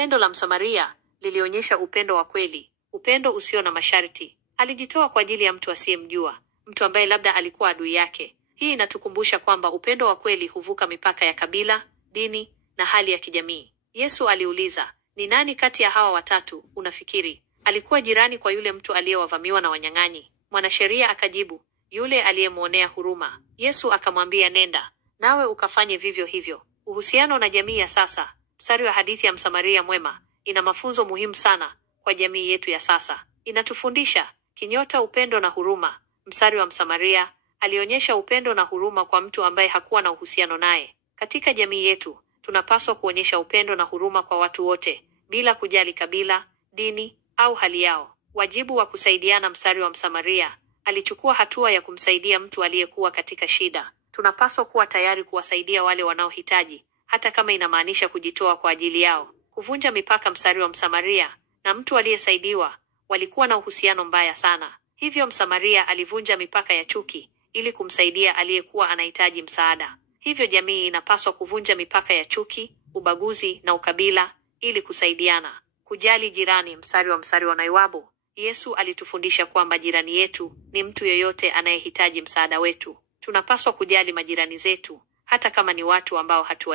Tendo la Msamaria lilionyesha upendo wa kweli, upendo usio na masharti. Alijitoa kwa ajili ya mtu asiyemjua, mtu ambaye labda alikuwa adui yake. Hii inatukumbusha kwamba upendo wa kweli huvuka mipaka ya kabila, dini na hali ya kijamii. Yesu aliuliza, ni nani kati ya hawa watatu unafikiri alikuwa jirani kwa yule mtu aliyewavamiwa na wanyang'anyi? Mwanasheria akajibu, yule aliyemwonea huruma. Yesu akamwambia, nenda nawe ukafanye vivyo hivyo. Uhusiano na jamii ya sasa. Mstari wa hadithi ya Msamaria mwema ina mafunzo muhimu sana kwa jamii yetu ya sasa. Inatufundisha kinyota, upendo na huruma. Mstari wa Msamaria alionyesha upendo na huruma kwa mtu ambaye hakuwa na uhusiano naye. Katika jamii yetu tunapaswa kuonyesha upendo na huruma kwa watu wote bila kujali kabila, dini au hali yao. Wajibu wa kusaidiana. Mstari wa Msamaria alichukua hatua ya kumsaidia mtu aliyekuwa katika shida. Tunapaswa kuwa tayari kuwasaidia wale wanaohitaji, hata kama inamaanisha kujitoa kwa ajili yao. Kuvunja mipaka. Mstari wa Msamaria na mtu aliyesaidiwa walikuwa na uhusiano mbaya sana. Hivyo Msamaria alivunja mipaka ya chuki ili kumsaidia aliyekuwa anahitaji msaada. Hivyo jamii inapaswa kuvunja mipaka ya chuki, ubaguzi na ukabila ili kusaidiana. Kujali jirani. Mstari wa Naiwabu. Yesu alitufundisha kwamba jirani yetu ni mtu yeyote anayehitaji msaada wetu. Tunapaswa kujali majirani zetu hata kama ni watu ambao hatuwa